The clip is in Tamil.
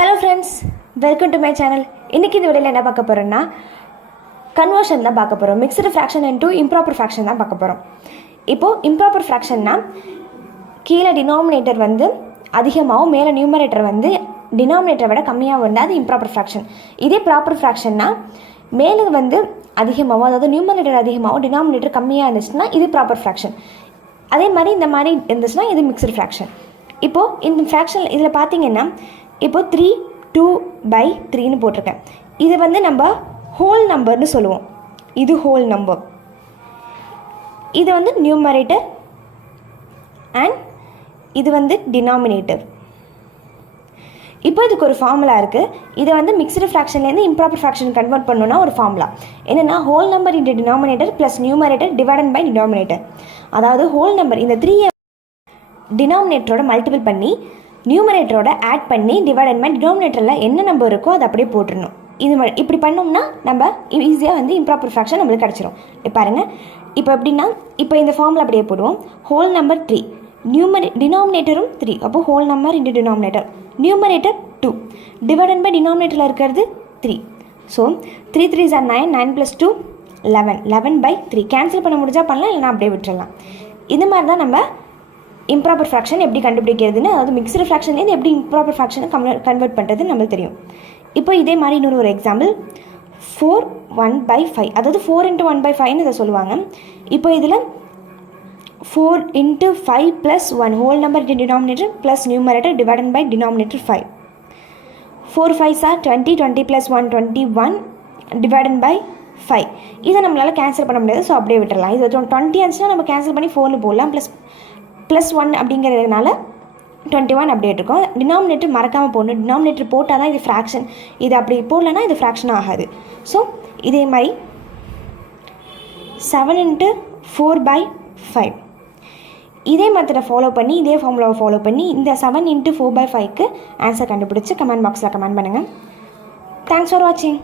Hello friends, welcome to my channel. இன்றைக்கி இந்த வீடியோவில் என்ன பார்க்க போகிறோன்னா கன்வர்ஷன் தான் பார்க்க போகிறோம். Mixed fraction and improper fraction தான் பார்க்க போகிறோம். இப்போது இம்ப்ராப்பர் ஃப்ராக்ஷன்னா கீழே டினாமினேட்டர் வந்து அதிகமாகவும் மேலே நியூமரேட்டர் வந்து டினாமினேட்டரை விட கம்மியாக இருந்தால் அது இம்ப்ராப்பர் ஃப்ராக்ஷன். இதே ப்ராப்பர் ஃப்ராக்ஷன்னா மேலே வந்து அதிகமாகவும், அதாவது நியூமரேட்டர் அதிகமாகவும் டினாமினேட்டர் கம்மியாக இருந்துச்சுன்னா இது ப்ராப்பர் ஃப்ராக்ஷன். அதே மாதிரி இந்த மாதிரி இருந்துச்சுன்னா இது மிக்ஸ்டு ஃப்ராக்ஷன். இப்போது இந்த ஃப்ராக்ஷன் இதில் பார்த்தீங்கன்னா இப்போது 3/2/3ன்னு போட்டிருக்கேன். இது வந்து நம்ம ஹோல் நம்பர்னு சொல்லுவோம். இது ஹோல் நம்பர், இது வந்து நியூமரேட்டர் அண்ட் இது வந்து டினாமினேட்டர். இப்போ இதுக்கு ஒரு ஃபார்முலா இருக்குது. இதை வந்து மிக்ஸ்டு ஃப்ராக்ஷன்லேருந்து இம்ப்ராப்பர் ஃப்ராக்ஷன் கன்வெர்ட் பண்ணணும்னா ஒரு ஃபார்முலா என்னென்னா whole number into denominator plus numerator divided by denominator. அதாவது ஹோல் நம்பர் இந்த 3 டினாமினேட்டரோட மல்டிபிள் பண்ணி நியூமரேட்டரோட ஆட் பண்ணி டிவைடட் பை டினாமினேட்டரில் என்ன நம்பர் இருக்கோ அதை அப்படியே போட்டுடணும். இப்படி பண்ணோம்னா நம்ம ஈஸியாக வந்து இம்ப்ராப்பர் ஃப்ராக்ஷன் நம்மளுக்கு கிடச்சிரும். பாருங்கள், இப்போ எப்படின்னா இப்போ இந்த ஃபார்மில் அப்படியே போடுவோம். ஹோல் நம்பர் 3, டினாமினேட்டரும் 3, அப்போ whole number into denominator, numerator 2 divided by டினாமினேட்டரில் இருக்கிறது 3. So 3 3s are 9, 9 + 2 11, 11/3. கேன்சல் பண்ண முடிஞ்சால் பண்ணலாம், இல்லைனா அப்படியே விட்டுறலாம். இது மாதிரி தான் நம்ம இம்ப்ராப்பர் ஃப்ராக்ஷன் எப்படி கண்டுபிடிக்கிறதுன்னு, அதாவது மிக்ஸ்டு ஃப்ராக்ஷன்லேருந்து எப்படி இம்ப்ராப்பர் ஃப்ராக்ஷனை கன்வெர்ட் பண்ணுறதுன்னு நம்மளுக்கு தெரியும். இப்போ இதே மாதிரி இன்னொரு ஒரு எக்ஸாம்பிள் 4/1/5, அதாவது 4 × 1/5ன்னு இதை சொல்லுவாங்க. இப்போ இதில் 4 × 5 + 1 whole number denominator plus numerator divided by denominator 5. 4 5s are 20, 20 + 1 21 divided by 5. இதை நம்மளால் கேன்சல் பண்ண முடியாது, ஸோ அப்படியே விட்டுடலாம். இது 20 ஆச்சுன்னா நம்ம கேன்சல் பண்ணி 4ன்னு போடலாம். ப்ளஸ் 1 அப்படிங்கிறதுனால 21 அப்படியே இருக்கும். டினாமினேட்டர் மறக்காமல் போடணும். டினாமினேட்டர் போட்டால் தான் இது ஃப்ராக்ஷன். இது அப்படி போடலன்னா இது ஃப்ராக்ஷன் ஆகாது. ஸோ இதே மாதிரி 7 × 4/5 இதே மெத்தடை ஃபாலோ பண்ணி, இதே ஃபார்முலாவை ஃபாலோ பண்ணி இந்த 7 × 4/5க்கு ஆன்சர் கண்டுபிடிச்சி கமெண்ட் பாக்ஸில் கமெண்ட் பண்ணுங்கள். தேங்க்ஸ் ஃபார் வாட்சிங்.